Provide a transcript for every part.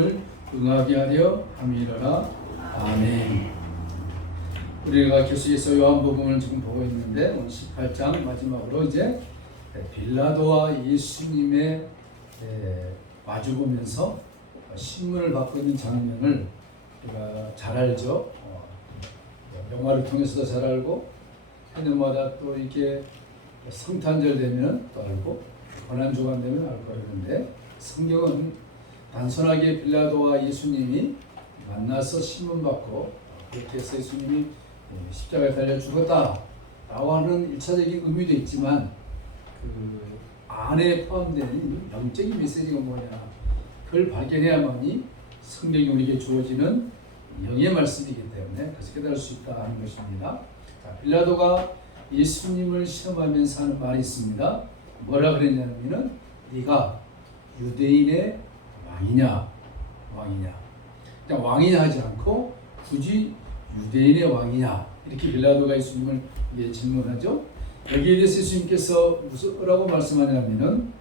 응하게 하려 함이로라. 아멘. 우리가 계속해서 요한복음을 지금 보고 있는데 오늘 18장 마지막으로 이제 빌라도와 예수님의 마주보면서 신문을 받고 있는 장면을 우리가 잘 알죠. 영화를 통해서도 잘 알고 해년마다 또 이렇게 성탄절 되면 또 알고 고난주간 되면 알고 그러는데, 성경은 단순하게 빌라도와 예수님이 만나서 신문받고 그렇게 해서 예수님이 십자가에 달려 죽었다라고 하는 1차적인 의미도 있지만, 그 안에 포함되는 영적인 메시지가 뭐냐, 그걸 발견해야만이 성경이 우리에게 주어지는 영의 말씀이기 때문에 그것을 깨달을 수 있다 하는 것입니다. 자, 빌라도가 예수님을 시험하면서 하는 말이 있습니다. 뭐라 그랬냐면은 네가 유대인의 왕이냐. 그냥 왕이냐 하지 않고 굳이 유대인의 왕이냐, 이렇게 빌라도가 예수님을 질문하죠. 여기에 대해서 예수님께서 뭐라고 말씀하냐면은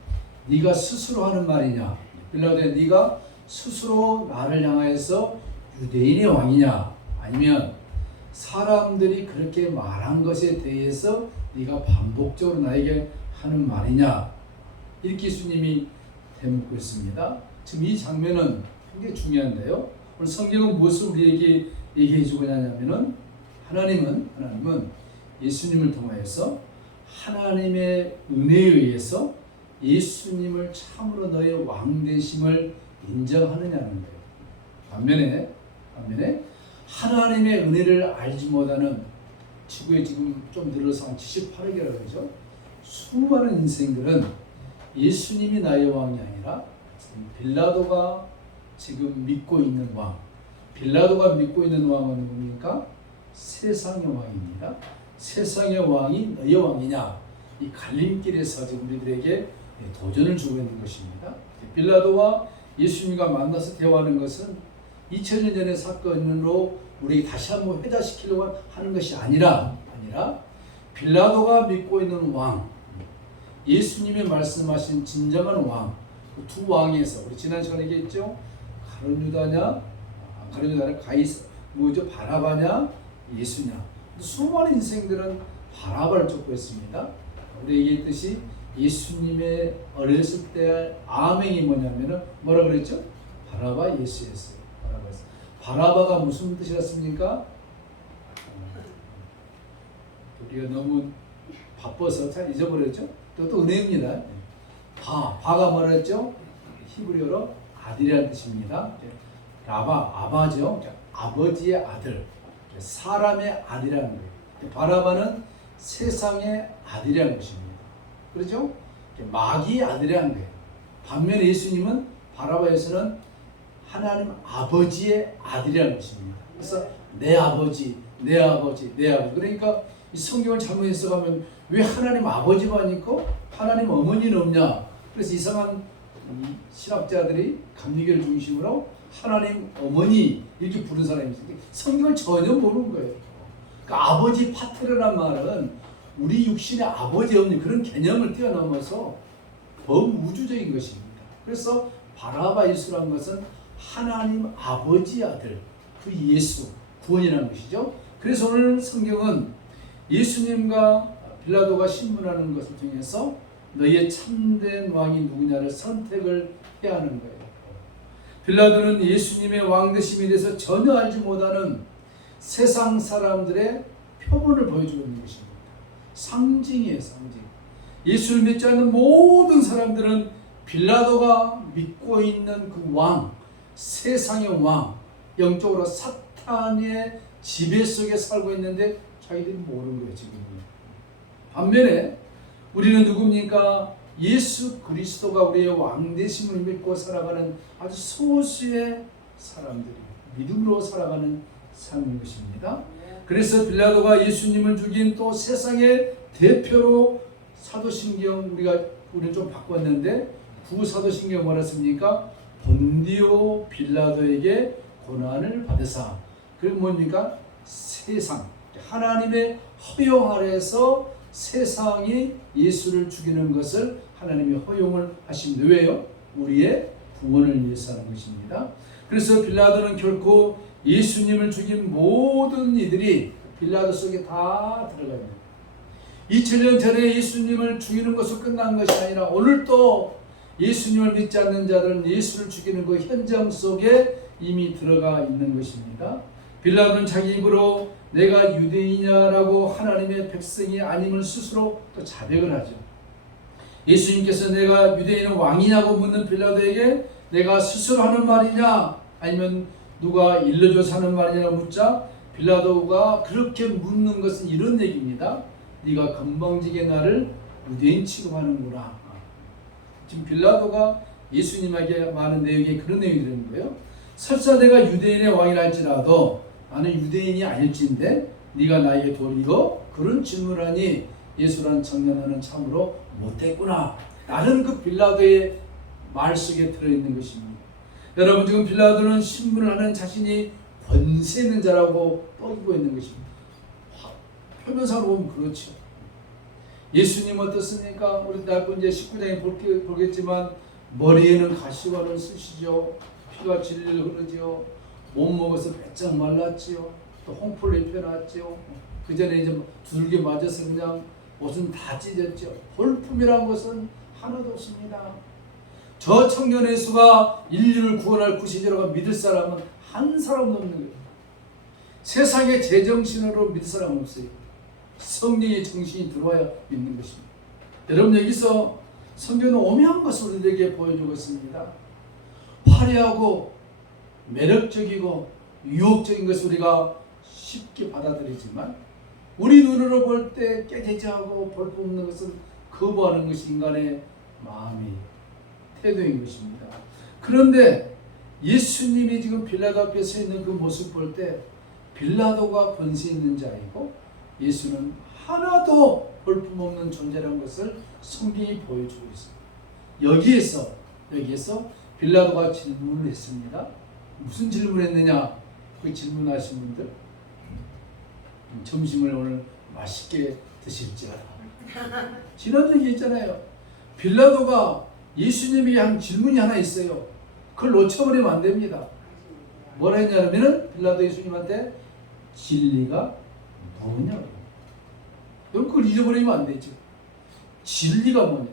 네가 스스로 하는 말이냐, 빌라도야 네가 스스로 나를 향하여서 유대인의 왕이냐, 아니면 사람들이 그렇게 말한 것에 대해서 네가 반복적으로 나에게 하는 말이냐, 이렇게 예수님이 대묻고 있습니다. 지금 이 장면은 굉장히 중요한데요. 오늘 성경은 무엇을 우리에게 얘기해 주고 있냐면은 하나님은 예수님을 통하여서 하나님의 은혜에 의해서 예수님을 참으로 너의 왕 되심을 인정하느냐는 거예요. 반면에 하나님의 은혜를 알지 못하는 지구에 지금 좀 늘어서 한 78억이라고 그러죠. 수많은 인생들은 예수님이 나의 왕이 아니라 빌라도가 지금 믿고 있는 왕, 빌라도가 믿고 있는 왕은 뭡니까? 세상의 왕입니다. 세상의 왕이 너의 왕이냐, 이 갈림길에서 지금 우리들에게 도전을 주고 있는 것입니다. 빌라도와 예수님과 만나서 대화하는 것은 2000년 전의 사건으로 우리에게 다시 한번 회자시키려고 하는 것이 아니라 빌라도가 믿고 있는 왕, 예수님이 말씀하신 진정한 왕, 그 두 왕에서 우리 지난 시간에 얘기했죠. 가룟 유다냐, 바라바냐, 예수냐. 수많은 인생들은 바라바를 쫓고 있습니다. 우리 얘기했듯이 예수님의 어렸을 때 아멘이 뭐냐면은 뭐라 그랬죠? 바라바 예수였어요. 바라바가 무슨 뜻이었습니까? 우리가 너무 바빠서 잘 잊어버렸죠? 또 은혜입니다. 바가 뭐랬죠? 히브리어로 아들이라는 뜻입니다. 아바죠. 아버지의 아들, 사람의 아들이라는 거예요. 바라바는 세상의 아들이라는 것입니다. 그렇죠? 마귀의 아들이라는 거예요. 반면에 예수님은 바라바에서는 하나님 아버지의 아들이라는 것입니다. 그래서 내 아버지. 그러니까 이 성경을 잘못 해석하면 왜 하나님 아버지만 있고 하나님 어머니는 없냐? 그래서 이상한 신학자들이 감리교를 중심으로 하나님 어머니 이렇게 부르는 사람이 있어요. 성경을 전혀 모르는 거예요. 그러니까 아버지 파트르란 말은 우리 육신의 아버지 어머니 그런 개념을 뛰어넘어서 범우주적인 것입니다. 그래서 바라바 예수란 것은 하나님 아버지 아들, 그 예수, 구원이라는 것이죠. 그래서 오늘 성경은 예수님과 빌라도가 신문하는 것을 통해서 너희의 참된 왕이 누구냐를 선택을 해야 하는 거예요. 빌라도는 예수님의 왕되심에 대해서 전혀 알지 못하는 세상 사람들의 표본을 보여주고 있는 것입니다. 상징이에요, 상징. 예수를 믿지 않는 모든 사람들은 빌라도가 믿고 있는 그 왕, 세상의 왕, 영적으로 사탄의 지배 속에 살고 있는데 자기들이 모르는 거예요, 지금. 반면에 우리는 누굽니까? 예수 그리스도가 우리의 왕되심을 믿고 살아가는 아주 소수의 사람들이 믿음으로 살아가는 삶인 것입니다. 그래서 빌라도가 예수님을 죽인 또 세상의 대표로 사도신경 우리는 좀 바꿨는데 구사도신경 뭐라 했습니까? 본디오 빌라도에게 고난을 받으사. 그리고 뭡니까? 세상, 하나님의 허용 아래에서 세상이 예수를 죽이는 것을 하나님이 허용을 하십니다. 왜요? 우리의 구원을 위해서 하는 것입니다. 그래서 빌라도는 결코 예수님을 죽인 모든 이들이 빌라도 속에 다 들어가 있는 2000년 전에 예수님을 죽이는 것으로 끝난 것이 아니라 오늘도 예수님을 믿지 않는 자들은 예수를 죽이는 그 현장 속에 이미 들어가 있는 것입니다. 빌라도는 자기 입으로 내가 유대인이냐라고 하나님의 백성이 아님을 스스로 또 자백을 하죠. 예수님께서 내가 유대인은 왕이냐고 묻는 빌라도에게 내가 스스로 하는 말이냐 아니면 누가 일러줘서 하는 말이냐고 묻자 빌라도가 그렇게 묻는 것은 이런 얘기입니다. 네가 건방지게 나를 유대인 취급하는구나. 지금 빌라도가 예수님에게 많은 내용이 그런 내용이 되는 거예요. 설사 내가 유대인의 왕이라 할지라도 나는 유대인이 아닐진데 네가 나에게 도리고 그런 질문을 하니 예수란 청년은 참으로 못했구나. 나는 그 빌라도의 말 속에 들어있는 것입니다. 여러분 지금 빌라도는 신문을 하는 자신이 권세 있는 자라고 떠들고 있는 것입니다. 표면상으로 보면 그렇죠. 예수님 어떻습니까? 우리 나쁜 이제 19장에 보겠지만 머리에는 가시관을 쓰시죠. 피가 질질 흐르지요. 못 먹어서 배짱 말랐지요. 또 홍포를 입혀놨지요. 그 전에 이제 두들겨 맞아서 그냥 옷은 다 찢었죠. 볼품이란 것은 하나도 없습니다. 저 청년 예수가 인류를 구원할 구세주라고 믿을 사람은 한 사람도 없는 거예요. 세상에 제정신으로 믿을 사람은 없어요. 성령의 정신이 들어와야 믿는 것입니다. 여러분 여기서 성경은 오묘한 것을 우리에게 보여주고 있습니다. 화려하고 매력적이고 유혹적인 것을 우리가 쉽게 받아들이지만 우리 눈으로 볼 때 깨지지하고 볼품없는 것은 거부하는 것이 인간의 마음이 태도인 것입니다. 그런데 예수님이 지금 빌라도 앞에 서 있는 그 모습 볼 때 빌라도가 권세 있는 자이고 예수는 하나도 볼품없는 존재라는 것을 성경이 보여주고 있습니다. 여기에서 빌라도가 질문을 했습니다. 무슨 질문을 했느냐? 그 질문하신 분들 점심을 오늘 맛있게 드실지어라. 지난주에 있잖아요. 빌라도가 예수님에게 한 질문이 하나 있어요. 그걸 놓쳐버리면 안 됩니다. 뭐라 했냐면은 빌라도 예수님한테 진리가 뭐냐고. 여러분 그걸 잊어버리면 안 되죠. 진리가 뭐냐.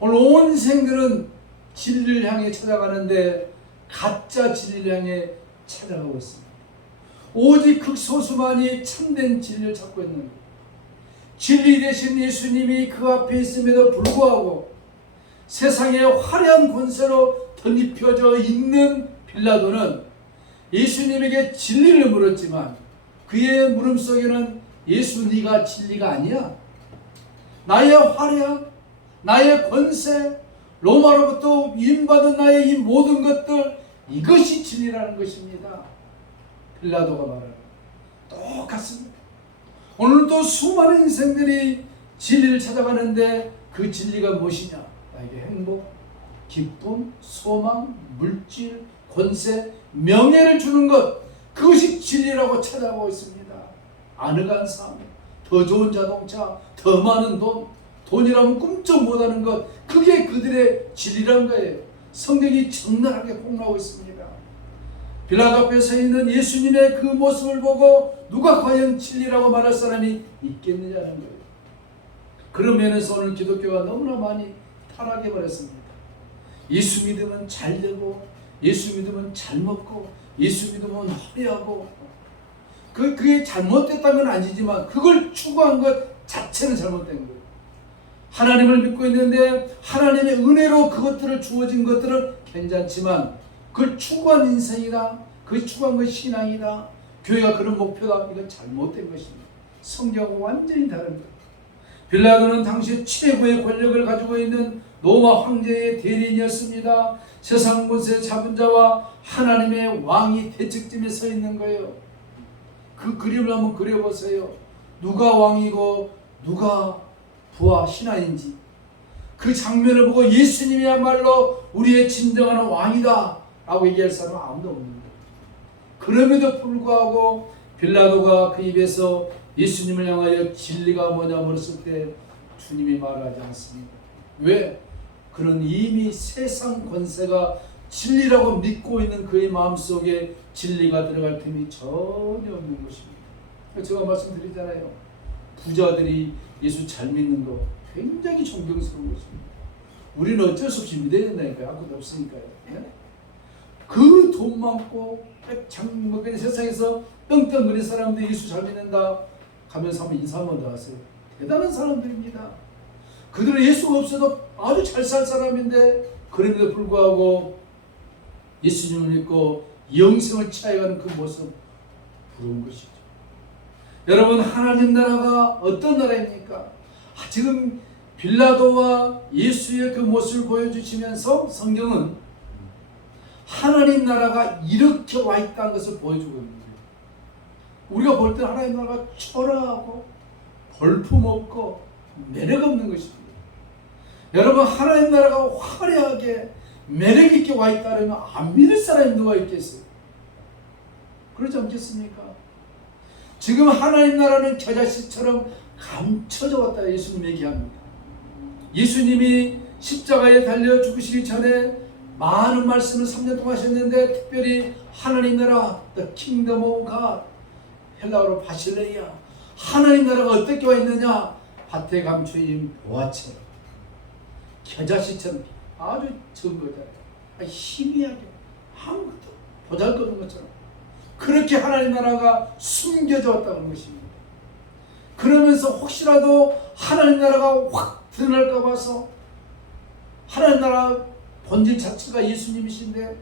오늘 온 생들은 진리를 향해 찾아가는데 가짜 진리를 향해 찾아가고 있습니다. 오직 극소수만이 참된 진리를 찾고 있는 거예요. 진리 되신 예수님이 그 앞에 있음에도 불구하고 세상의 화려한 권세로 덧입혀져 있는 빌라도는 예수님에게 진리를 물었지만 그의 물음 속에는 예수 네가 진리가 아니야. 나의 화려함, 나의 권세, 로마로부터 위임받은 나의 이 모든 것들 이것이 진리라는 것입니다. 빌라도가 말하는 똑같습니다. 오늘도 수많은 인생들이 진리를 찾아가는데 그 진리가 무엇이냐? 나에게 행복, 기쁨, 소망, 물질, 권세, 명예를 주는 것 그것이 진리라고 찾아가고 있습니다. 아늑한 삶, 더 좋은 자동차, 더 많은 돈, 돈이라면 꿈쩍 못하는 것 그게 그들의 진리란 거예요. 성경이 적나라하게 폭로하고 있습니다. 빌라도 앞에 서 있는 예수님의 그 모습을 보고 누가 과연 진리라고 말할 사람이 있겠느냐는 거예요. 그런 면에서 오늘 기독교가 너무나 많이 타락해버렸습니다. 예수 믿으면 잘 되고 예수 믿으면 잘 먹고 예수 믿으면 화려하고 그게 잘못됐다면 아니지만 그걸 추구한 것 자체는 잘못된 거예요. 하나님을 믿고 있는데 하나님의 은혜로 그것들을 주어진 것들은 괜찮지만 그걸 추구한 인생이다. 그걸 추구한 것이 신앙이다. 교회가 그런 목표다. 이건 잘못된 것입니다. 성경하고 완전히 다른 거예요. 빌라도는 당시 최고의 권력을 가지고 있는 로마 황제의 대리인이었습니다. 세상 권세 잡은 자와 하나님의 왕이 대척점에 서 있는 거예요. 그 그림을 한번 그려보세요. 누가 왕이고 누가 부하 신하인지 그 장면을 보고 예수님이야말로 우리의 진정한 왕이다 라고 얘기할 사람은 아무도 없는 거예요. 그럼에도 불구하고 빌라도가 그 입에서 예수님을 향하여 진리가 뭐냐 물었을 때 주님이 말하지 않습니다. 왜? 그는 이미 세상 권세가 진리라고 믿고 있는 그의 마음속에 진리가 들어갈 틈이 전혀 없는 것입니다. 제가 말씀드리잖아요. 부자들이 예수 잘 믿는 거 굉장히 존경스러운 것입니다. 우리는 어쩔 수 없이 믿어야 된다니까요. 아무것도 없으니까요. 네? 그 돈 많고 장먹는 세상에서 떵떵거리는 사람들이 예수 잘 믿는다 가면서 한번 인사 한번 더 하세요. 대단한 사람들입니다. 그들은 예수가 없어도 아주 잘 살 사람인데 그럼에도 불구하고 예수님을 믿고 영생을 취해가는 그 모습 부러운 것이죠. 여러분, 하나님 나라가 어떤 나라입니까? 지금 빌라도와 예수의 그 모습을 보여주시면서 성경은 하나님 나라가 이렇게 와 있다는 것을 보여주고 있는 거예요. 우리가 볼 때 하나님 나라가 초라하고 볼품없고 매력없는 것입니다. 여러분, 하나님 나라가 화려하게 매력있게 와 있다면 안 믿을 사람이 누가 있겠어요? 그렇지 않겠습니까? 지금 하나님 나라는 겨자씨처럼 감춰져 왔다 예수님 얘기합니다. 예수님이 십자가에 달려 죽으시기 전에 많은 말씀을 3년 동안 하셨는데 특별히 하나님 나라, The Kingdom of God, 헬라어로 바실레이아, 하나님 나라가 어떻게 와 있느냐? 밭에 감추인 보화처럼 겨자씨처럼 아주 적은 거잖아요. 희미하게 아무것도 보잘것없는 것처럼 그렇게 하나님 나라가 숨겨져 왔다는 것입니다. 그러면서 혹시라도 하나님 나라가 확 드러날까 봐서 하나님 나라 본질 자체가 예수님이신데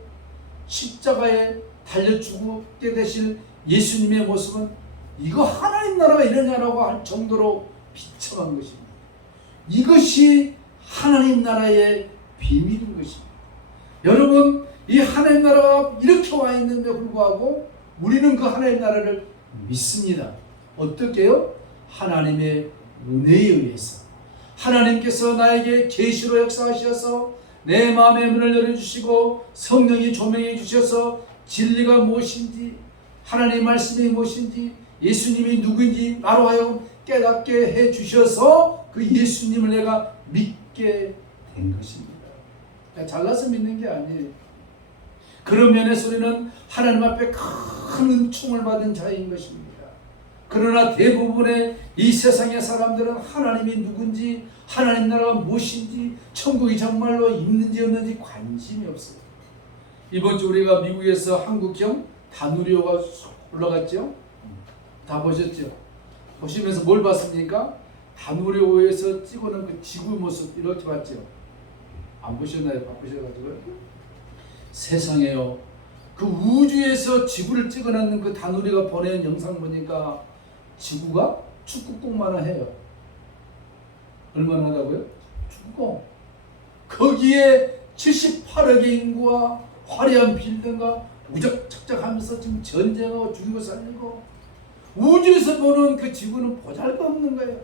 십자가에 달려 죽게 되실 예수님의 모습은 이거 하나님 나라가 이러냐라고 할 정도로 비참한 것입니다. 이것이 하나님 나라의 비밀인 것입니다. 여러분, 이 하나님 나라가 이렇게 와 있는데 불구하고 우리는 그 하나님 나라를 믿습니다. 어떻게요? 하나님의 은혜에 의해서. 하나님께서 나에게 계시로 역사하셔서 내 마음의 문을 열어주시고 성령이 조명해 주셔서 진리가 무엇인지, 하나님의 말씀이 무엇인지, 예수님이 누구인지 나로 하여금 깨닫게 해 주셔서 그 예수님을 내가 믿게 된 것입니다. 잘나서 믿는 게 아니에요. 그런 면에서 우리는 하나님 앞에 큰 은총을 받은 자인 것입니다. 그러나 대부분의 이 세상의 사람들은 하나님이 누군지, 하나님 나라가 무엇인지, 천국이 정말로 있는지 없는지 관심이 없어요. 이번 주 우리가 미국에서 한국형 다누리호가 올라갔죠? 다 보셨죠? 보시면서 뭘 봤습니까? 다누리호에서 찍어놓은 그 지구 모습 이렇게 봤죠? 안 보셨나요? 바쁘셔가지고. 세상에요, 그 우주에서 지구를 찍어놓는 그 다누리가 보낸 영상 보니까 지구가 축구공만 해요. 얼마나 하다고요? 축구공. 거기에 78억의 인구와 화려한 빌딩과 우적착착하면서 지금 전쟁하고 죽이고 살리고 우주에서 보는 그 지구는 보잘것없는 거예요.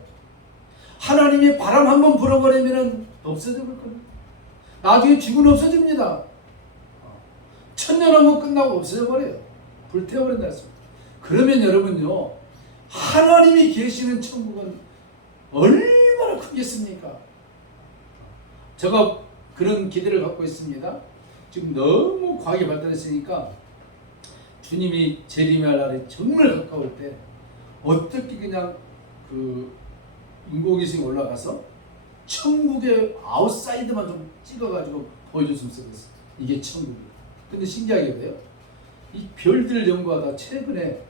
하나님이 바람 한번 불어버리면 없어져 볼 겁니다. 나중에 지구는 없어집니다. 천년 한번 끝나고 없어져 버려요. 불태워버린다 했습니다. 그러면 여러분요, 하나님이 계시는 천국은 얼마나 크겠습니까? 제가 그런 기대를 갖고 있습니다. 지금 너무 과학이 발달했으니까 주님이 재림할 날이 정말 가까울 때 어떻게 그냥 그 인공위성이 올라가서 천국의 아웃사이드만 좀 찍어가지고 보여줬으면 좋겠어요. 이게 천국이에요. 근데 신기하게도요, 이 별들 연구하다 최근에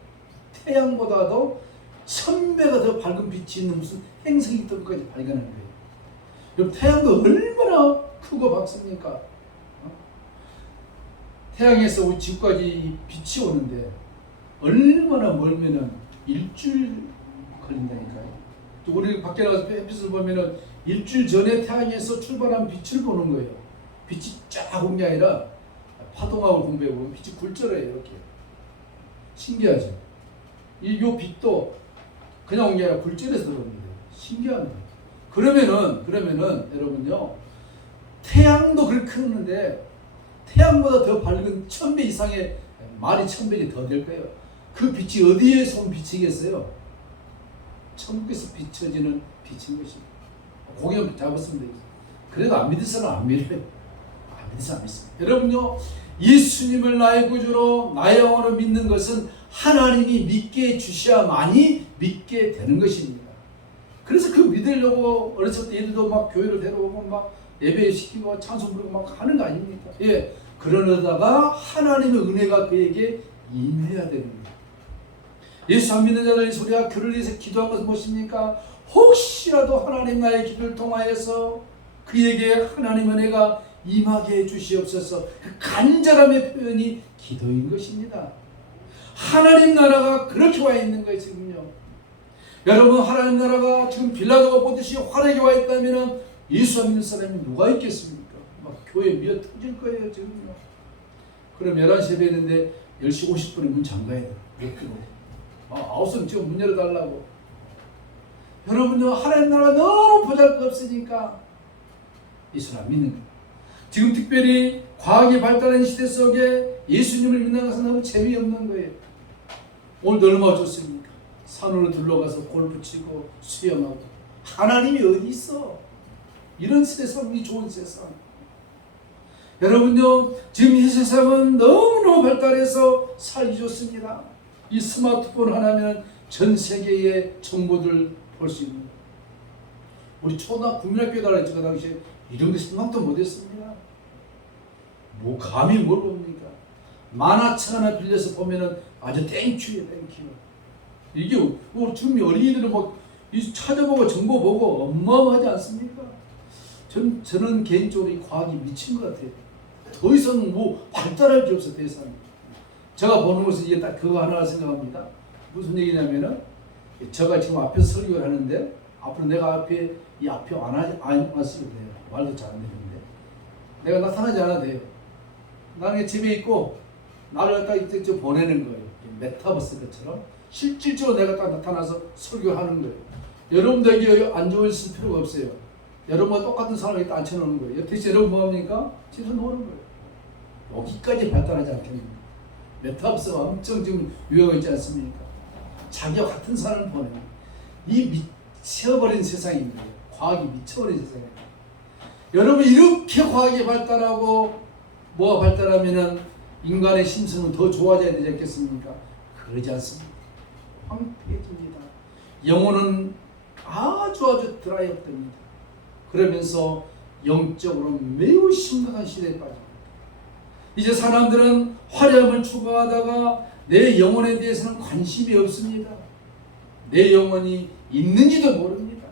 태양보다도 1000배가 더 밝은 빛이 있는 무슨 행성이 있던 것까지 발견한 거예요. 여러분, 태양도 얼마나 크고 밝습니까? 태양에서 우리 지구까지 빛이 오는데 얼마나 멀면은 일주일 걸린다니까요. 또 우리 밖에 나가서 햇빛을 보면은 일주일 전에 태양에서 출발한 빛을 보는 거예요. 빛이 쫙 온 게 아니라 파동학을 공부해 보면 빛이 굴절해요. 이렇게. 신기하죠? 이 빛도 그냥 온 게 아니라 굴절해서 들어옵니다. 신기합니다. 그러면은 여러분요, 태양도 그렇게 크는데 태양보다 더 밝은 1000배 이상의, 말이 1000배가 더 될 거예요. 그 빛이 어디에서 온 빛이겠어요? 천국에서 비춰지는 빛인 것입니다. 고개 잡았으면 되겠어요. 그래도 안 믿을 사람 안 믿어요. 안 믿을 사람 믿습니다. 여러분요, 예수님을 나의 구주로 나의 영으로 믿는 것은 하나님이 믿게 해주셔야만이 믿게 되는 것입니다. 그래서 그 믿으려고 어렸을 때 얘들도 막 교회를 데려오고 막 예배시키고 찬송 부르고 막 하는 거 아닙니까? 예. 그러다가 하나님의 은혜가 그에게 임해야 됩니다. 예수 안 믿는 자들의 소리가 그를 위해서 기도한 것은 무엇입니까? 혹시라도 하나님 나의 기도를 통하여서 그에게 하나님 은혜가 임하게 해주시옵소서. 그 간절함의 표현이 기도인 것입니다. 하나님 나라가 그렇게 와 있는 거예요, 지금요. 여러분, 하나님 나라가 지금 빌라도가 보듯이 활약이 와 있다면 예수 안 믿는 사람이 누가 있겠습니까? 막 교회 미어 터질 거예요, 지금요. 그럼 11시 예배했는데 10시 50분에 문 잠가야 돼요. 몇 킬로? 9시는 지금 문 열어달라고. 여러분요, 하나님 나라 너무 보잘것없으니까 예수를 안 믿는 거예요. 지금 특별히 과학이 발달한 시대 속에 예수님을 믿는 것은 너무 재미없는 거예요. 오늘 얼마나 좋습니까? 산으로 둘러가서 골프 치고 수영하고. 하나님이 어디 있어? 이런 세상이 좋은 세상. 여러분요, 지금 이 세상은 너무너무 발달해서 살기 좋습니다. 이 스마트폰 하나면 전 세계의 정보들 볼 수 있는. 우리 국민학교 다녔죠. 그 당시에 이런 거 생각도 못했습니다. 뭐 감히 뭘 봅니까? 만화책 하나 빌려서 보면은 아주 땡큐예요, 땡큐. 이게 지금 어린이들은 뭐 찾아보고 정보 보고 어마어마하지 않습니까? 저는 개인적으로 이 과학이 미친 것 같아요. 더 이상 뭐 발달할 게 없어, 대상이. 제가 보는 것은 이게 딱 그거 하나 생각합니다. 무슨 얘기냐면은 제가 지금 앞에서 설교를 하는데 앞으로 내가 앞에 안 왔어도 돼요. 말도 잘 안 되는데 내가 나타나지 않아도 돼요. 나는 집에 있고 나를 갖다 이제 보내는 거예요. 메타버스 것처럼 실질적으로 내가 딱 나타나서 설교하는 거예요. 여러분들 여기 앉아 있을 필요가 없어요. 여러분과 똑같은 사람을 여기 앉혀놓는 거예요. 대체 여러분 뭐합니까? 집에서 노는 거예요. 여기까지 발달하지 않겠습니까? 메타버스가 엄청 지금 유행하지 않습니까? 자기와 같은 사람을 보내는 이 미쳐버린 세상인 거예요. 과학이 미쳐버린 세상이에요. 여러분, 이렇게 과학이 발달하고 뭐가 발달하면은 인간의 심성은 더 좋아져야 되지 않겠습니까? 그러지 않습니다. 황폐해집니다. 영혼은 아주 드라이업됩니다. 그러면서 영적으로 매우 심각한 시대에 빠집니다. 이제 사람들은 화려함을 추구하다가 내 영혼에 대해서는 관심이 없습니다. 내 영혼이 있는지도 모릅니다.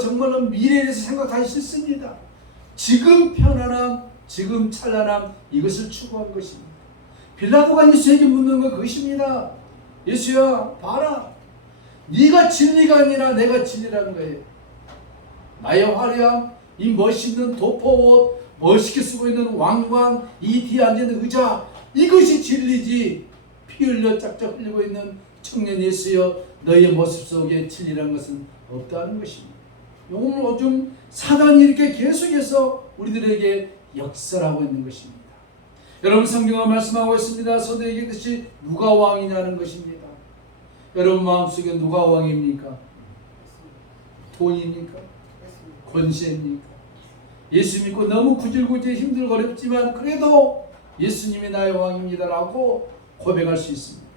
정말로 미래에 대해서 생각하기 싫습니다. 지금 편안함, 지금 찬란함, 이것을 추구한 것입니다. 빌라도가 예수에게 묻는 건 그것입니다. 예수야, 봐라. 네가 진리가 아니라 내가 진리라는 거예요. 나의 화려함, 이 멋있는 도포옷, 멋있게 쓰고 있는 왕관, 이 뒤에 앉아있는 의자, 이것이 진리지. 피 흘려 짝짝 흘리고 있는 청년 예수여, 너의 모습 속에 진리라는 것은 없다는 것입니다. 오늘 요즘 사단이 이렇게 계속해서 우리들에게 역설하고 있는 것입니다. 여러분, 성경은 말씀하고 있습니다. 서도 얘기했듯이 누가 왕이냐는 것입니다. 여러분 마음속에 누가 왕입니까? 돈입니까? 권세입니까? 예수 믿고 너무 구질구질 힘들고 어렵지만 그래도 예수님이 나의 왕입니다라고 고백할 수 있습니다.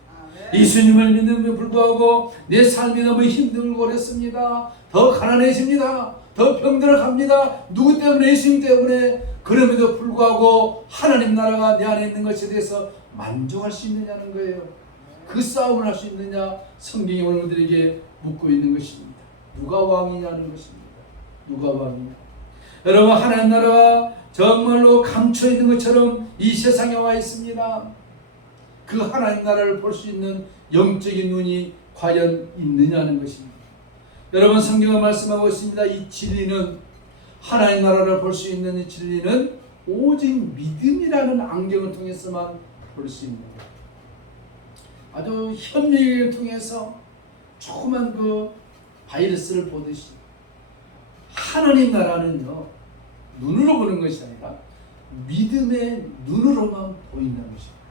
예수님을 믿는데 불구하고 내 삶이 너무 힘들고 어렵습니다. 더 가난해집니다. 더 병들어갑니다. 누구 때문에? 예수님 때문에. 그럼에도 불구하고 하나님 나라가 내 안에 있는 것에 대해서 만족할 수 있느냐는 거예요. 그 싸움을 할 수 있느냐? 성경이 오늘 우리들에게 묻고 있는 것입니다. 누가 왕이냐는 것입니다. 누가 왕이냐? 여러분, 하나님 나라가 정말로 감춰 있는 것처럼 이 세상에 와 있습니다. 그 하나님 나라를 볼 수 있는 영적인 눈이 과연 있느냐는 것입니다. 여러분, 성경은 말씀하고 있습니다. 이 진리는, 하나님 나라를 볼 수 있는 이 진리는 오직 믿음이라는 안경을 통해서만 볼 수 있는 거예요. 아주 현미경을 통해서 조그만 그 바이러스를 보듯이 하나님 나라는요, 눈으로 보는 것이 아니라 믿음의 눈으로만 보인다는 것입니다.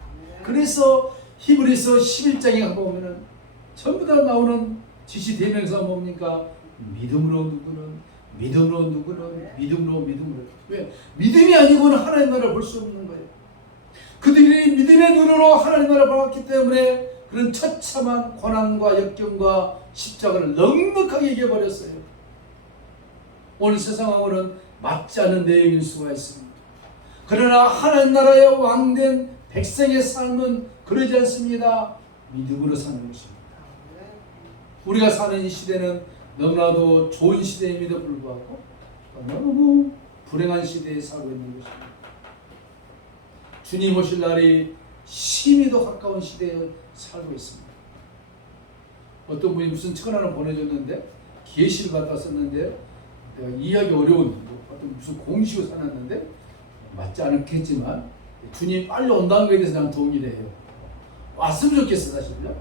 그래서 히브리서 11장에 가보면은 전부 다 나오는 지시대명사 뭡니까? 믿음으로 누구는 믿음으로 누구는 믿음으로. 왜? 믿음이 아니고는 하나님 나라를 볼 수 없는 거예요. 그들이 믿음의 눈으로 하나님 나라를 보았기 때문에 그런 처참한 고난과 역경과 십자가를 넉넉하게 이겨버렸어요. 오늘 세상하고는 맞지 않는 내용일 수가 있습니다. 그러나 하나님 나라의 왕된 백성의 삶은 그러지 않습니다. 믿음으로 사는 것입니다. 우리가 사는 이 시대는 너무나도 좋은 시대임에도 불구하고 너무 불행한 시대에 살고 있는 것입니다. 주님 오실 날이 심히도 가까운 시대에 살고 있습니다. 어떤 분이 무슨 책 하나 보내줬는데 계시를 갖다 썼는데 내가 이해하기 어려운 어떤 무슨 공식을 써놨는데 맞지 않겠지만 주님 빨리 온다는 것에 대해서 난 동의를 해요. 왔으면 좋겠어 사실요.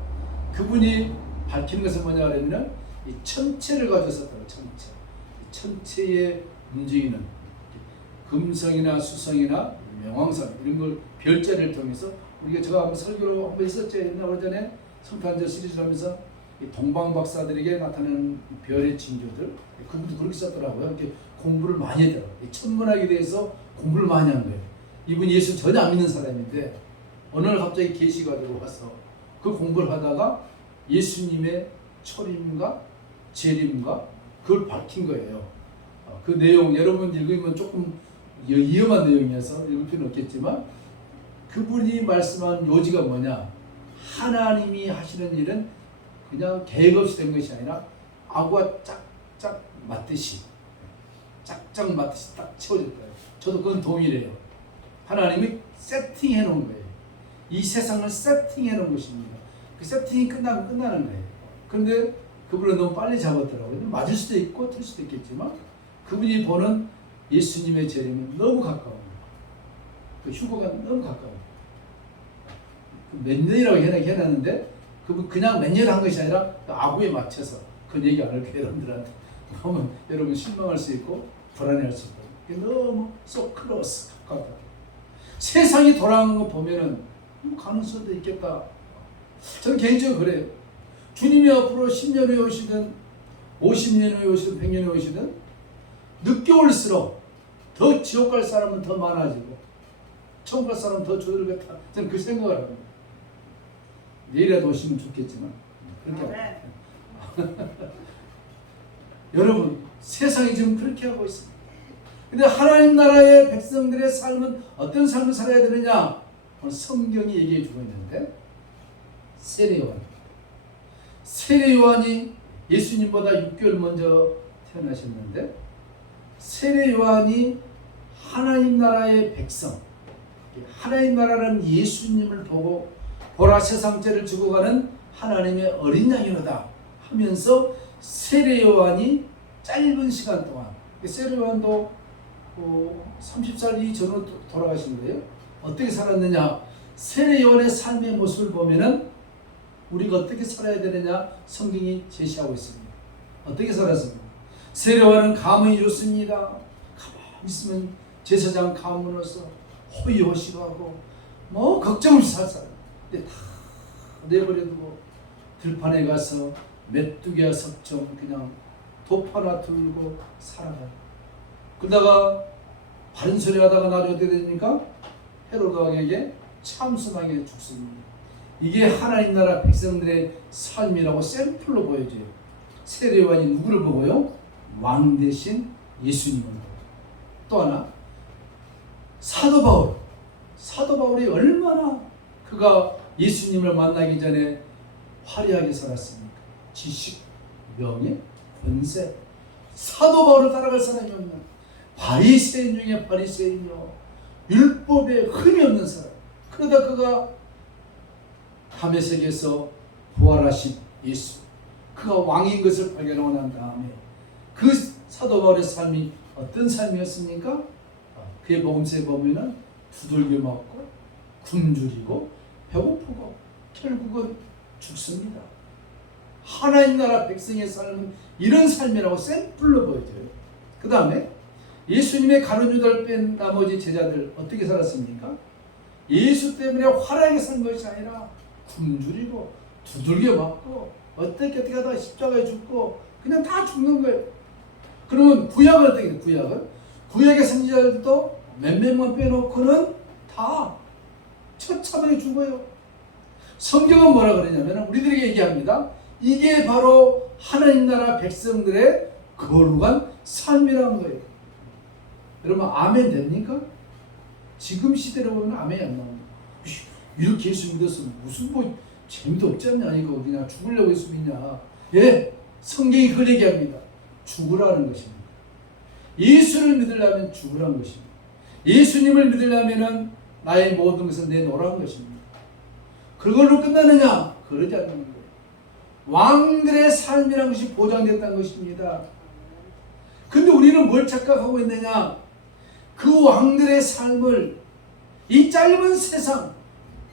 그분이 밝히는 것은 뭐냐 하면 이 천체를 가지고 썼다고. 천체에 움직이는 금성이나 수성이나 명왕성 이런 걸 별자리를 통해서 우리가 제가 한번 설교로 한번 했었죠. 옛날 오래전에 성탄절 시리즈를 하면서 이 동방 박사들에게 나타나는 별의 징조들 그분도 그렇게 썼더라고요. 이렇게 공부를 많이 했더라고요. 천문학에 대해서 공부를 많이 한 거예요. 이분이 예수 전혀 안 믿는 사람인데 어느 날 갑자기 계시가 들어와서 그 공부를 하다가 예수님의 초림과 재림과 그걸 밝힌 거예요. 그 내용 여러분 읽으면 조금 위험한 내용이어서 읽을 필요는 없겠지만 그분이 말씀한 요지가 뭐냐, 하나님이 하시는 일은 그냥 계획 없이 된 것이 아니라 아구가 짝짝 맞듯이 딱 채워질 거예요. 저도 그건 동일해요. 하나님이 세팅해 놓은 거예요. 이 세상을 세팅해 놓은 것입니다. 그 세팅이 끝나면 끝나는 거예요. 그런데 그분은 너무 빨리 잡았더라고요. 맞을 수도 있고 틀 수도 있겠지만 그분이 보는 예수님의 재림은 너무 가까워요. 그 휴거가 너무 가까워요. 몇 년이라고 해놨는데 그분 그냥 몇 년 한 것이 아니라 그 아구에 맞춰서 그 얘기 안 할게요. 여러분들한테 보면 여러분 실망할 수 있고 불안해할 수 있고 너무 so close 가깝다. 세상이 돌아가는 거 보면은 가능성도 있겠다. 저는 개인적으로 그래요. 주님이 앞으로 10년 후에 오시든 50년 후에 오시든 100년 후에 오시든 늦게 올수록 더 지옥 갈 사람은 더 많아지고 천국 갈 사람은 더 줄어들겠다. 저는 그 생각을 합니다. 내일이라도 오시면 좋겠지만 그렇게 여러분 세상이 지금 그렇게 하고 있습니다. 근데 하나님 나라의 백성들의 삶은 어떤 삶을 살아야 되느냐? 오늘 성경이 얘기해 주고 있는데 세례 요한이 예수님보다 6개월 먼저 태어나셨는데 세례 요한이 하나님 나라의 백성, 하나님 나라는 예수님을 보고 보라 세상 죄를 지고 가는 하나님의 어린 양이로다 하면서 세례 요한이 짧은 시간 동안 세례 요한도 30살 이전으로 돌아가신 거예요. 어떻게 살았느냐? 세례 요한의 삶의 모습을 보면은 우리가 어떻게 살아야 되느냐 성경이 제시하고 있습니다. 어떻게 살았습니까? 세례 요한은 가문이 좋습니다. 가만히 있으면 제사장 가문으로서 호의호식하고 뭐 걱정 없이 살아요. 근데 다 내버려두고 들판에 가서 메뚜기와 석정 그냥 돕 하나 들고 살아가요. 그러다가 바른 소리 하다가 나중에 어떻게 됩니까? 헤로드 왕에게 참수당해 죽습니다. 이게 하나님 나라 백성들의 삶이라고 샘플로 보여줘요. 세례 요한이 누구를 보고요? 왕 대신 예수님을 보고. 또 하나 사도 바울이 얼마나 그가 예수님을 만나기 전에 화려하게 살았습니까? 지식, 명예, 권세. 사도 바울을 따라갈 사람이 없는 바리새인 중에 바리새인이요, 율법에 흠이 없는 사람. 그러다 그가 다메섹에서 부활하신 예수, 그가 왕인 것을 발견하고 난 다음에 그 사도 바울의 삶이 어떤 삶이었습니까? 그의 복음서에 보면은 두들겨 맞고 굶주리고 배고프고 결국은 죽습니다. 하나님 나라 백성의 삶은 이런 삶이라고 샘플로 보여줘요. 그 다음에 예수님의 가룟 유다를 뺀 나머지 제자들 어떻게 살았습니까? 예수 때문에 화려하게 산 것이 아니라 굶주리고 두들겨 맞고 어떻게 하다가 십자가에 죽고 그냥 다 죽는 거예요. 그러면 구약은 어떻게 돼? 구약의 선지자들도 몇 명만 빼놓고는 다 처참하게 죽어요. 성경은 뭐라 그러냐면 우리들에게 얘기합니다. 이게 바로 하나님 나라 백성들의 거룩한 삶이라는 거예요. 여러분 아멘 됩니까? 지금 시대로 보면 아멘이 안 나옵니다. 이렇게 예수 믿었으면 무슨 뭐 재미도 없지 않냐, 이거 그냥 죽으려고 예수 믿냐. 예, 성경이 그걸 얘기합니다. 죽으라는 것입니다. 예수를 믿으려면 죽으라는 것입니다. 예수님을 믿으려면 나의 모든 것을 내놓으라는 것입니다. 그걸로 끝나느냐? 그러지 않는 거예요. 왕들의 삶이라는 것이 보장됐다는 것입니다. 근데 우리는 뭘 착각하고 있느냐? 그 왕들의 삶을 이 짧은 세상,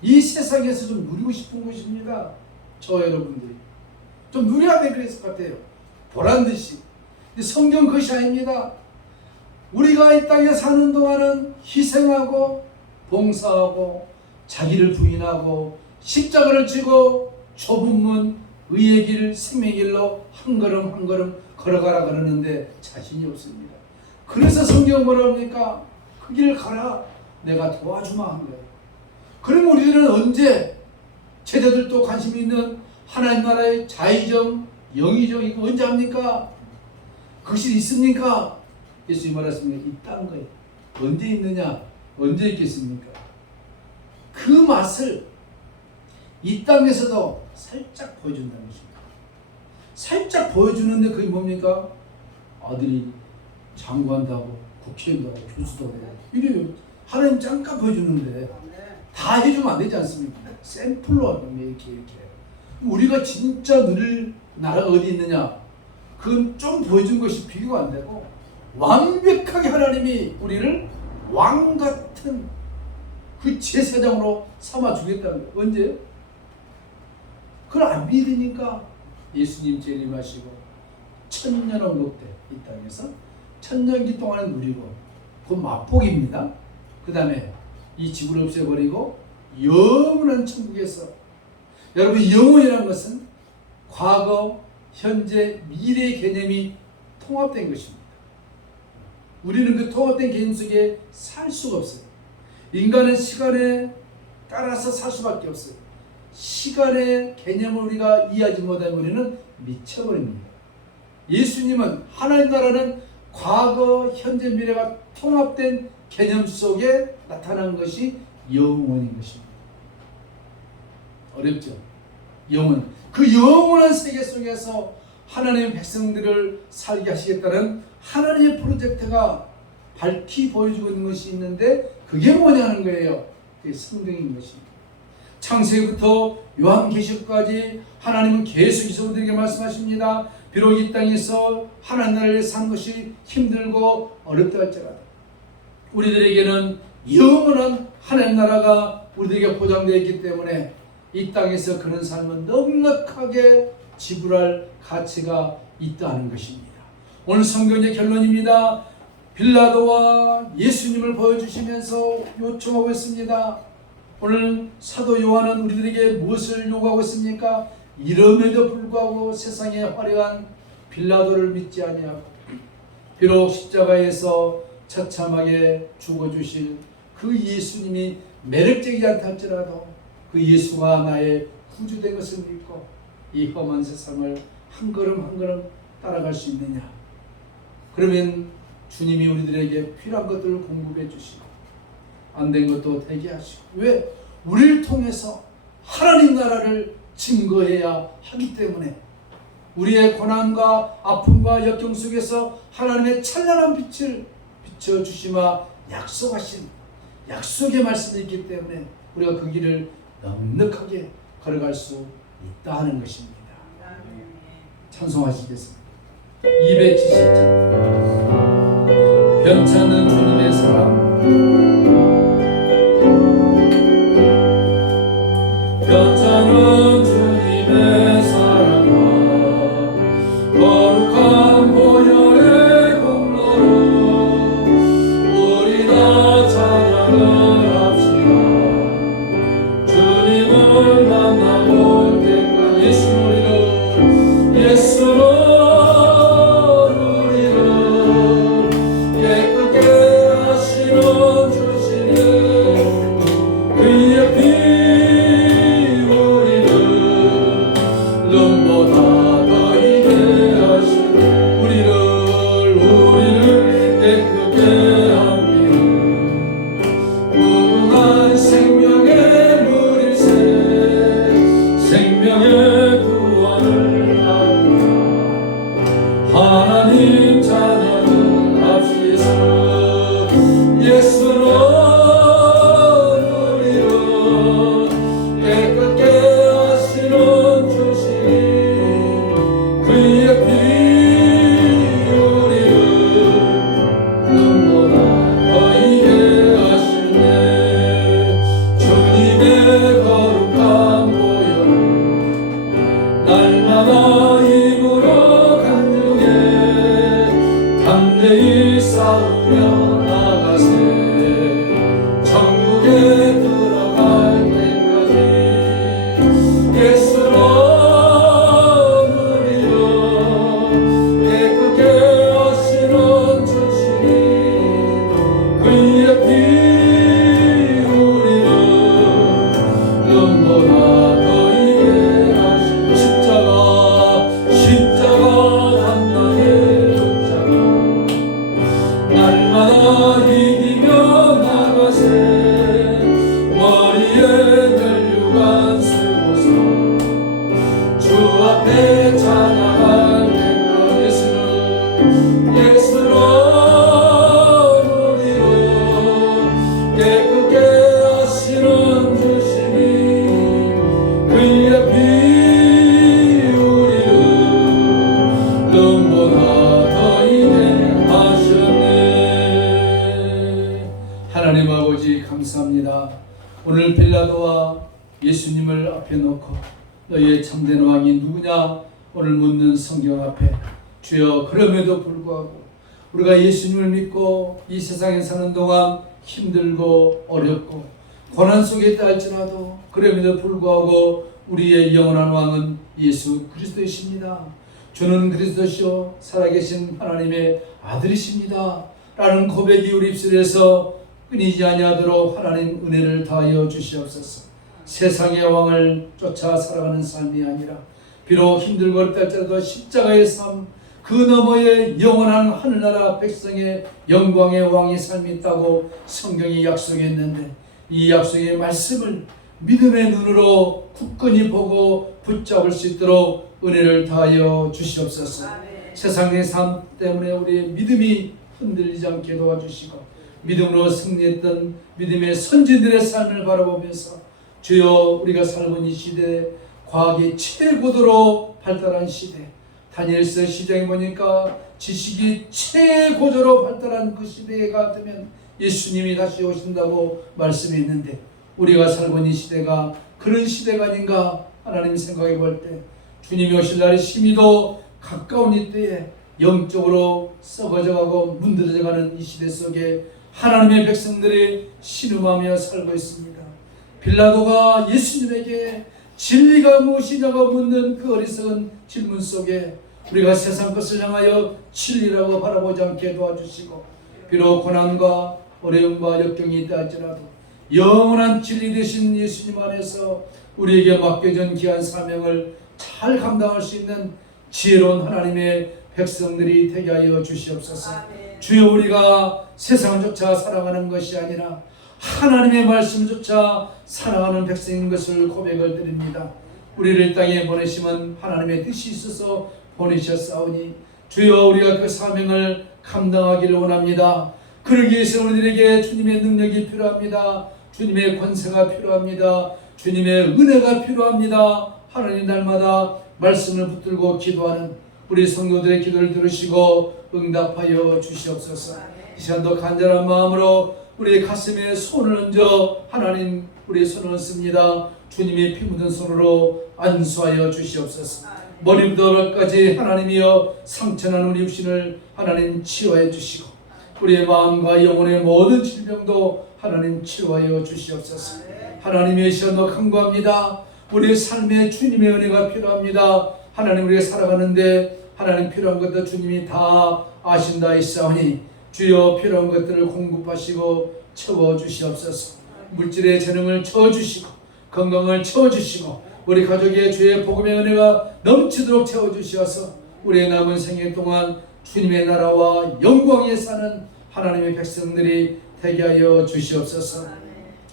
이 세상에서 좀 누리고 싶은 것입니다. 저 여러분들이 좀 누려야 될 것 같아요. 보란듯이. 근데 성경 그것이 아닙니다. 우리가 이 땅에 사는 동안은 희생하고 봉사하고 자기를 부인하고 십자가를 지고 좁은 문 의의 길 생명의 길로 한 걸음 한 걸음 걸어가라 그러는데 자신이 없습니다. 그래서 성경은 뭐라 합니까? 그 길을 가라, 내가 도와주마 한 거예요. 그럼 우리들은 언제 제자들도 관심 있는 하나님 나라의 자의정, 영의정 이거 언제 합니까? 그것이 있습니까? 예수님이 말했습니다. 있다는 거예요. 언제 있느냐? 언제 있겠습니까? 그 맛을 이 땅에서도 살짝 보여준다는 것입니다. 살짝 보여주는데 그게 뭡니까? 아들이 장관도 하고 국회의원도 하고 교수도 하고 이래요. 하나님 잠깐 보여주는데 다 해주면 안 되지 않습니까? 샘플로 하면 이렇게 우리가 진짜 누릴 나라가 어디 있느냐? 그건 좀 보여준 것이 비교가 안 되고 완벽하게 하나님이 우리를 왕 같은 그 제사장으로 삼아주겠다는 거예요. 언제? 그걸 안 믿으니까 예수님 재림하시고 천년왕국 때 이 땅에서 천년기 동안에 누리고 그건 맛복입니다. 그 다음에 이 지구를 없애버리고 영원한 천국에서, 여러분 영원이라는 것은 과거, 현재, 미래의 개념이 통합된 것입니다. 우리는 그 통합된 개념 속에 살 수가 없어요. 인간은 시간에 따라서 살 수밖에 없어요. 시간의 개념을 우리가 이해하지 못하면 우리는 미쳐버립니다. 예수님은 하나님 나라는 과거, 현재, 미래가 통합된 개념 속에 나타난 것이 영원인 것입니다. 어렵죠? 영원. 그 영원한 세계 속에서 하나님의 백성들을 살게 하시겠다는 하나님의 프로젝트가 밝히 보여주고 있는 것이 있는데 그게 뭐냐는 거예요. 그게 성경인 것입니다. 창세기부터 요한계시록까지 하나님은 계속 우리에게 말씀하십니다. 비록 이 땅에서 하나님 나라를 사는 것이 힘들고 어렵다 할지라도 우리들에게는 영원한 하나님 나라가 우리들에게 보장되어 있기 때문에 이 땅에서 그런 삶은 넉넉하게 지불할 가치가 있다는 것입니다. 오늘 성경의 결론입니다. 빌라도와 예수님을 보여주시면서 요청하고 있습니다. 오늘 사도 요한은 우리들에게 무엇을 요구하고 있습니까? 이름에도 불구하고 세상의 화려한 빌라도를 믿지 아니하고 비록 십자가에서 처참하게 죽어주실 그 예수님이 매력적이지 않다 할지라도 그 예수가 나의 구주된 것을 믿고 이 험한 세상을 한 걸음 한 걸음 따라갈 수 있느냐? 그러면 주님이 우리들에게 필요한 것들을 공급해 주시고 안 된 것도 되게 하시고, 왜? 우리를 통해서 하나님 나라를 증거해야 하기 때문에 우리의 고난과 아픔과 역경 속에서 하나님의 찬란한 빛을 비춰주시마 약속하신 약속의 말씀이 있기 때문에 우리가 그 길을 넉넉하게 걸어갈 수 있다 하는 것입니다. 찬송하시겠습니다. 270장 변찮는 주님의 사랑. 변찮은 주님의 사랑과 거룩한 보혈의 공로로 우리 다 찬양을 합시다. 주님을 만나볼 때까지 예수로 우리를 눈보다 더 이게 하신 십자가 단단히 붙잡아 날마다 이기며 나가세 머리에 멸류관 쓰고서 주 앞에 찬양할 때가 예수로 우리로 깨끗게 하시는 주시니 그의 피 우리를 눈보다 더 이게 하셨네. 하나님 아버지 감사합니다. 오늘 빌라도와 예수님을 앞에 놓고 너희의 참된 왕이 누구냐 오늘 묻는 성경 앞에 주여 그럼에도 불구하고 우리가 예수님을 믿고 이 세상에 사는 동안 힘들고 어렵고 고난 속에 있다 할지라도 그럼에도 불구하고 우리의 영원한 왕은 예수 그리스도이십니다. 주는 그리스도시요 살아계신 하나님의 아들이십니다 라는 고백이 우리 입술에서 끊이지 아니하도록 하나님 은혜를 다하여 주시옵소서. 세상의 왕을 쫓아 살아가는 삶이 아니라 비록 힘들고 어렵다 할지라도 십자가의 삶 그 너머에 영원한 하늘나라 백성의 영광의 왕의 삶이 있다고 성경이 약속했는데 이 약속의 말씀을 믿음의 눈으로 굳건히 보고 붙잡을 수 있도록 은혜를 다하여 주시옵소서. 세상의 삶 때문에 우리의 믿음이 흔들리지 않게 도와주시고 믿음으로 승리했던 믿음의 선진들의 삶을 바라보면서 주여 우리가 살고 있는 이 시대 과학이 최고도로 발달한 시대 다니엘서 시장에 보니까 지식이 최고조로 발달한 그 시대가 되면 예수님이 다시 오신다고 말씀했는데 우리가 살고 있는 이 시대가 그런 시대가 아닌가 하나님 생각해 볼 때 주님이 오실 날이 심히도 가까운 이때에 영적으로 썩어져가고 문드러져가는 이 시대 속에 하나님의 백성들이 신음하며 살고 있습니다. 빌라도가 예수님에게 진리가 무엇이냐고 묻는 그 어리석은 질문 속에 우리가 세상 것을 향하여 진리라고 바라보지 않게 도와주시고 비록 고난과 어려움과 역경이 있다 할지라도 영원한 진리 되신 예수님 안에서 우리에게 맡겨진 귀한 사명을 잘 감당할 수 있는 지혜로운 하나님의 백성들이 되게 하여 주시옵소서. 주여 우리가 세상을 쫓아 살아가는 것이 아니라 하나님의 말씀을 쫓아 살아가는 백성인 것을 고백을 드립니다. 우리를 땅에 보내심은 하나님의 뜻이 있어서 보내셨사오니 주여 우리가 그 사명을 감당하기를 원합니다. 그러기 위해서 우리들에게 주님의 능력이 필요합니다. 주님의 권세가 필요합니다. 주님의 은혜가 필요합니다. 하나님 날마다 말씀을 붙들고 기도하는 우리 성도들의 기도를 들으시고 응답하여 주시옵소서. 이 시간도 간절한 마음으로 우리의 가슴에 손을 얹어 하나님 우리의 손을 얹습니다. 주님의 피 묻은 손으로 안수하여 주시옵소서. 머리부터 발까지 하나님이여 상처난 우리 육신을 하나님 치유하여 주시고 우리의 마음과 영혼의 모든 질병도 하나님 치유하여 주시옵소서. 하나님의 시간도 간구합니다. 우리의 삶에 주님의 은혜가 필요합니다. 하나님 우리가 살아가는데 하나님 필요한 것도 주님이 다 아신다 했사오니 주여 필요한 것들을 공급하시고 채워주시옵소서. 물질의 재능을 채워주시고 건강을 채워주시고 우리 가족의 주의 복음의 은혜가 넘치도록 채워주시어서 우리의 남은 생애 동안 주님의 나라와 영광에 사는 하나님의 백성들이 되게 하여 주시옵소서.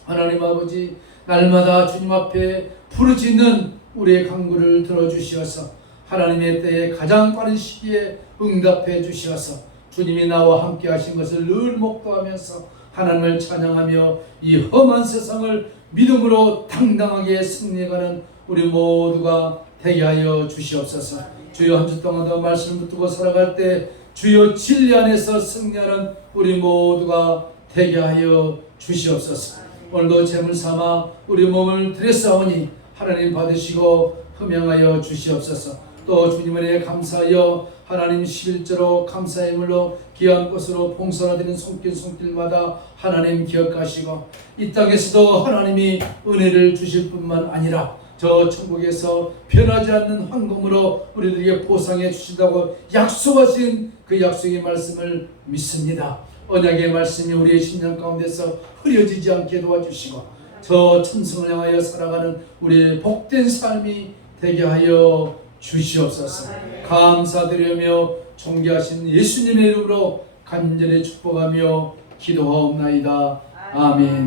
하나님 아버지 날마다 주님 앞에 부르짖는 우리의 간구를 들어주시어서 하나님의 때에 가장 빠른 시기에 응답해 주시어서 주님이 나와 함께 하신 것을 늘 목도하면서 하나님을 찬양하며 이 험한 세상을 믿음으로 당당하게 승리해가는 우리 모두가 되게 하여 주시옵소서. 주여 한 주 동안도 말씀을 붙들고 살아갈 때 주여 진리 안에서 승리하는 우리 모두가 되게 하여 주시옵소서. 오늘도 제물 삼아 우리 몸을 드렸사오니 하나님 받으시고 흠양하여 주시옵소서. 또 주님 은혜에 감사하여 하나님 11조로 감사의 물로 귀한 것으로 봉사나 드리는 손길마다 하나님 기억하시고 이 땅에서도 하나님이 은혜를 주실 뿐만 아니라 저 천국에서 변하지 않는 황금으로 우리들에게 보상해 주신다고 약속하신 그 약속의 말씀을 믿습니다. 언약의 말씀이 우리의 심령 가운데서 흐려지지 않게 도와주시고 저 천성을 향하여 살아가는 우리의 복된 삶이 되게 하여 주시옵소서. 감사드리며 존귀하신 예수님의 이름으로 간절히 축복하며 기도하옵나이다. 아멘.